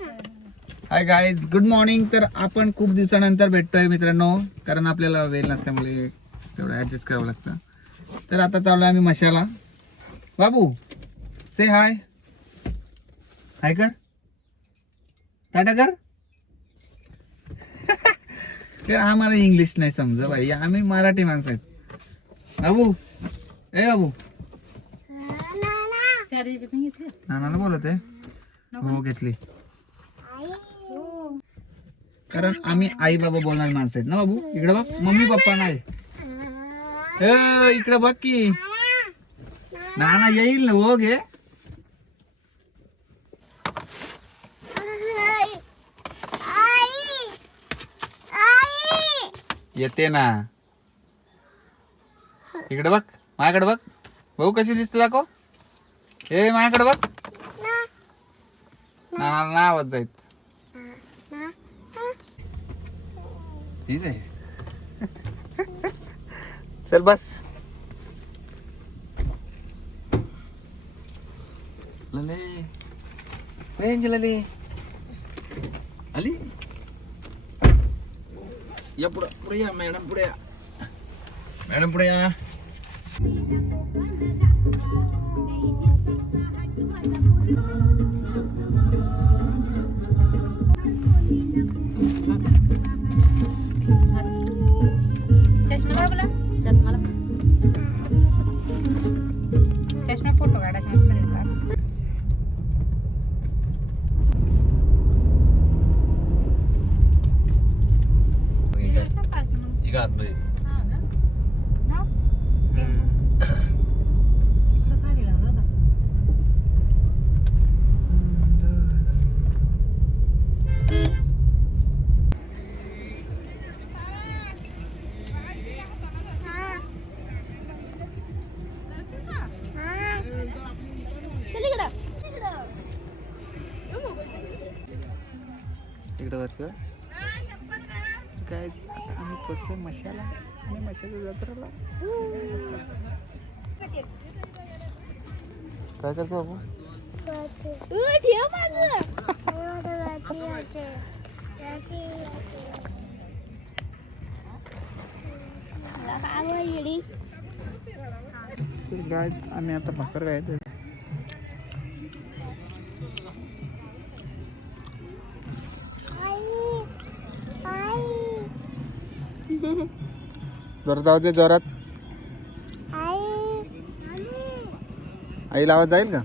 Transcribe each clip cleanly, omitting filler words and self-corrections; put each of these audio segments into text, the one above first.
Hi guys, good morning. तर आपण खूप दिवसानंतर भेटतोय मित्रांनो, कारण आपल्याला वेळ नसल्यामुळे तेवढं ॲडजस्ट करावं लागतं. तर आता चालू आहे आम्ही मशाला. बाबू से हाय, हाय कर, टाटा कर. तर आम्हाला इंग्लिश नाही समजा भाई, आम्ही मराठी माणसं आहेत. बाबू ए बाबू, नाना बोलत आहे. हो घेतली, कारण आम्ही आई बाबा बोलणारी माणसं आहेत ना. बाबू इकडे बघ, मम्मी पप्पा नाही. इकडे बघ की नाना येईल ना. हो घे, येते ना. इकडे बघ, माझ्याकडे बघ. भाऊ कशी दिसते दाखव. ए माझ्याकडे बघ. नाना आवाज जाईत. ठीक आहे, चल बस. लले रेंज लले आली. या पुढे पुढे या मॅडम, पुढे या मॅडम, पुढे या. चष्मा फोटो काढायचे मस्त येतात. इकडे वरचं काय, आता आम्ही पोचलो मशाला आणि मशाच्या जत्रेला. काय करतो बाबू? तर गाय आम्ही आता भाकर गायचं. जोरात जाऊ दे, जोरात. आईला आवाज जाईल का?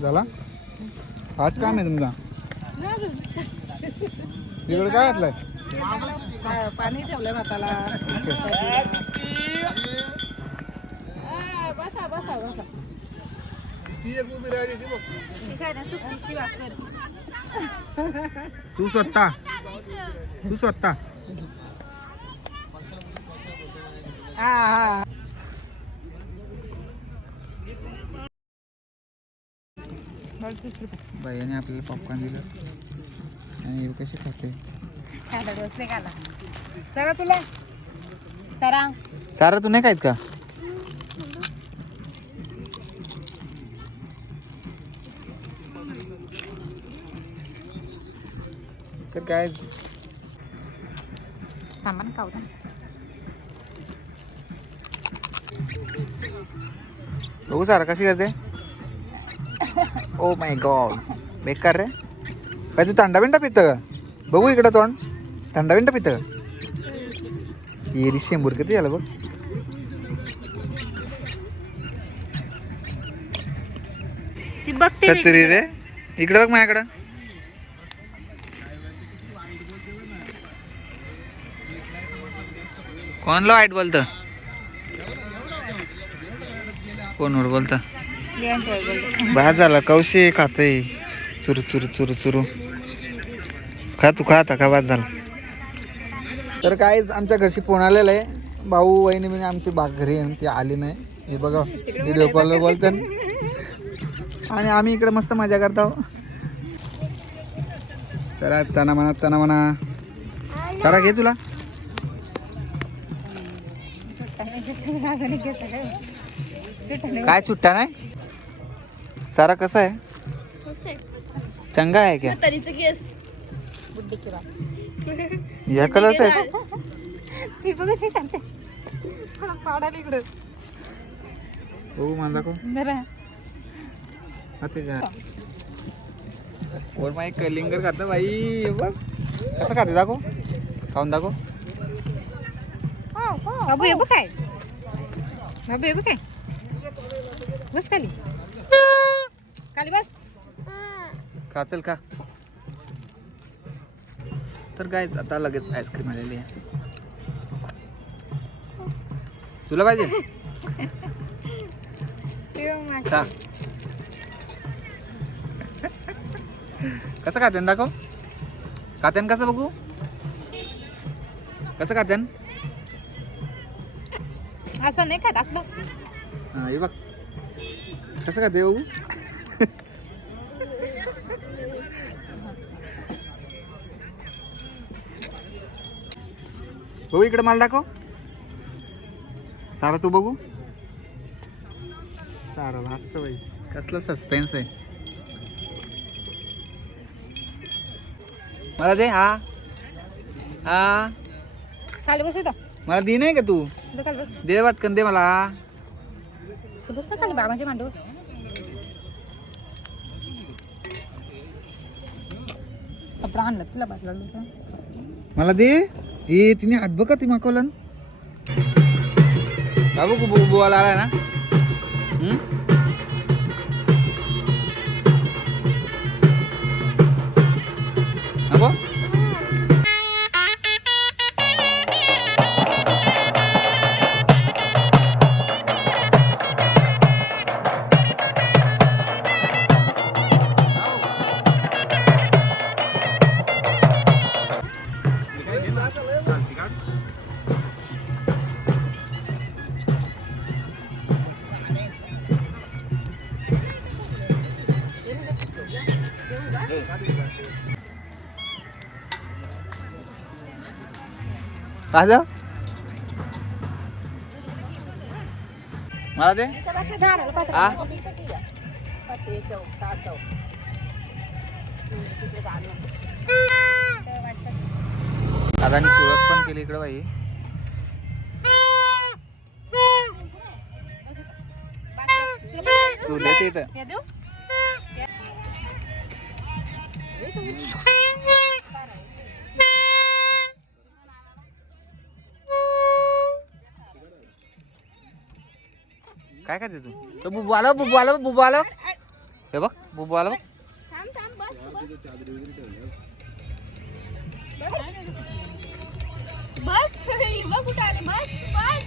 झाला आज काम आहे तुमचा. इकडे काय घातलंय? पाणी ठेवलंय भाताला. बसा बसा बसा. तू स्वतः बाईने आपल्याला पॉपकॉर्न दिलं आणि कशी खाते. सरा तुला सारा तू नाही खायत का? तर काय सामान खाऊ दे. बघू सारा कशी करते. ओ माय गॉड, बेकार रे. काय तू थंडा बिंडा पितं का? बघू इकडं तोंड. थंडा बिंडा पितं का? येरी शेंबूर किती झालं बघ. ती बघते तरी रे, इकडं बघ माझ्याकडं. कोणला वाईट बोलतं? कोणवर बोलतं? बाहेर झाला कौशी खाते. चुरू चुरू चुरू चुरू खा, तू खा आता, का बाद झाला. तर काय आमच्या घरची फोन आलेला आहे. भाऊ वहिनी म्हणजे आमची घरी ती आली नाही. हे बघा व्हिडिओ कॉलवर बोलतात आणि आम्ही इकडे मस्त मजा करतो. तर चना म्हणा, चना म्हणा. सारा घे तुला. काय चुट्टा नाही सारा कसा आहे चंगा आहे क्या तरीच केस या कलरचा आहे ती बघ कशी करते पाडायला इकडं बघू माझा को बरं और माय कलिंगर खाता भाई हे बघ कसं खाते दाखव खाऊन दाखव बाबू हे बघ काय बाबू हे बघ काय बस खाली खाली बस खा चल का तर काय आता लगेच आईस्क्रीम आलेली आहे तुला पाहिजे खा कसं खात्यान दाखव खात्यान कसं बघू कसं खात्यान असं नाही खात असं बघ हा हे बघ कसं खाते बघू बघू इकडे मला दाखव सारा तू बघू सारा भासत बाई कसलं सस्पेन्स आहे मला दे हा हा खाली बस इथं मला दे नाही का तू इथं खाली बस दे वाटकन दे मला तू बस ना खाली बाबांच्या मांडीवर बस कपडा आणलं तुला बाजला मला दे ए तिने हात बघा ती माकवलं बाबू बुवाला आलाय ना नको आजा मला दे हा दादानी सुरुवात पण केली इकडे बाई तू देते इथं काय काय तू तो बुबू आला बुबू आला बुबू आला हे बघ बुबू आला बघ बस बघ कुठे आले बस बस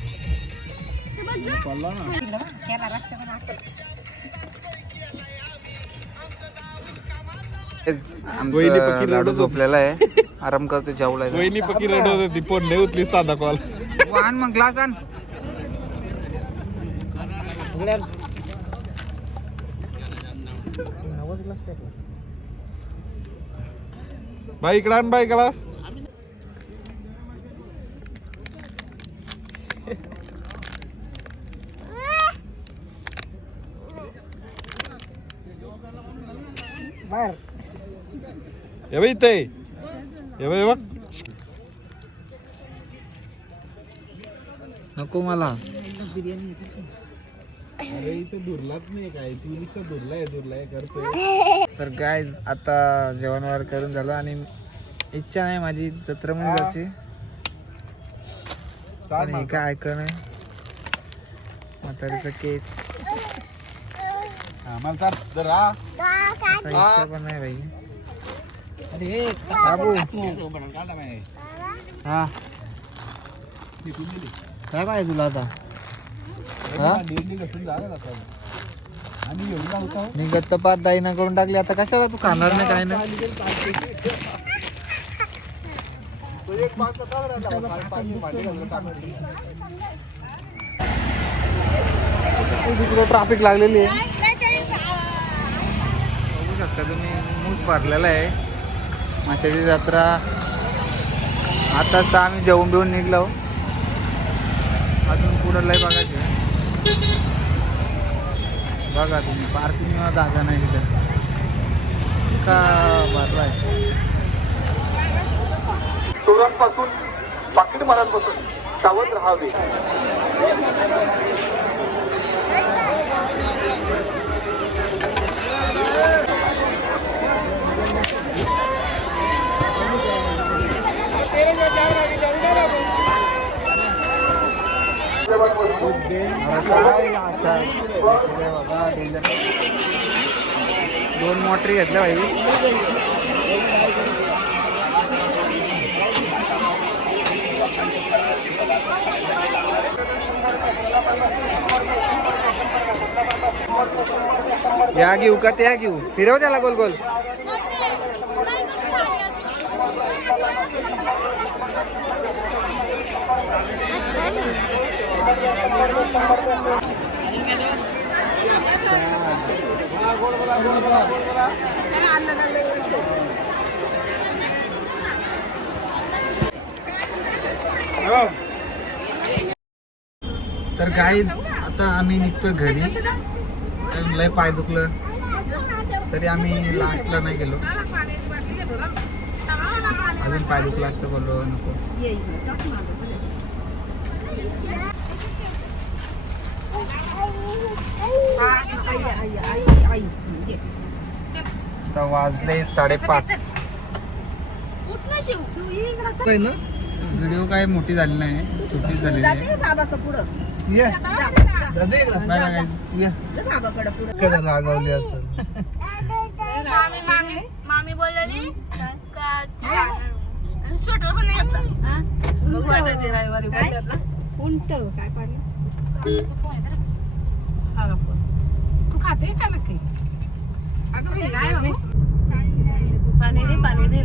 आमचं लाडू झोपलेला आहे आराम करतो जेवलाय वहिनी पकी रडत होती पण नाही उचली साधा कॉल आण मग ग्लास आण बाई इकडे आण बाई ग्लास हे बाई इथे हे बाई बघ नको मला अरे इथे दुर्लाच नाही काय ती इथं दुर्लाय करतोय तर काय आता जेवण वगैरे करून झालं आणि इच्छा नाही माझी जत्रेमध्ये जायची पण हे काय ऐकलं नाही म्हातारीचा केस मला जरा आता इच्छा पण नाही भाई बाबू हा काय पाहिजे तुला आता मी गत्तपात दाईना करून टाकली आता कशाला तू खाणार नाही काय नाही तिकडे ट्रॅफिक लागलेली आहे बघू शकता तुम्ही मूस भरलेला आहे माशाची जत्रा आताच तर आम्ही जेवून बिवून निघलो अजून पुढं लय बघायचे. बघा तुम्ही पार्किंग जागा नाही तिथं का भरला आहे. चोरांपासून पाकिटमारांपासून सावध राहावे. काय अशा बाबा डेंजर. 2 मोटरी घेतल्या भाई. या घेऊ का त्या घेऊ. फिरव त्याला गोल गोल. तर गाईज आता आम्ही निघतोय घरी. तर लय पाय दुखलं तरी आम्ही लास्टला नाही गेलो. अजून पाय दुखला असतं बोललो नको. आता वाजले 5:30. व्हिडिओ काय मोठी झाली नाही, छोटी झालेली आहे. ये. Bye bye guys. ये. काय झालं आगावली असं. मामी बोलली का स्वेटर पण नाही घेतला. उंट काय पाडलं. तू खाते का नक्की? काय बाबू? पाणी दे पाणी दे.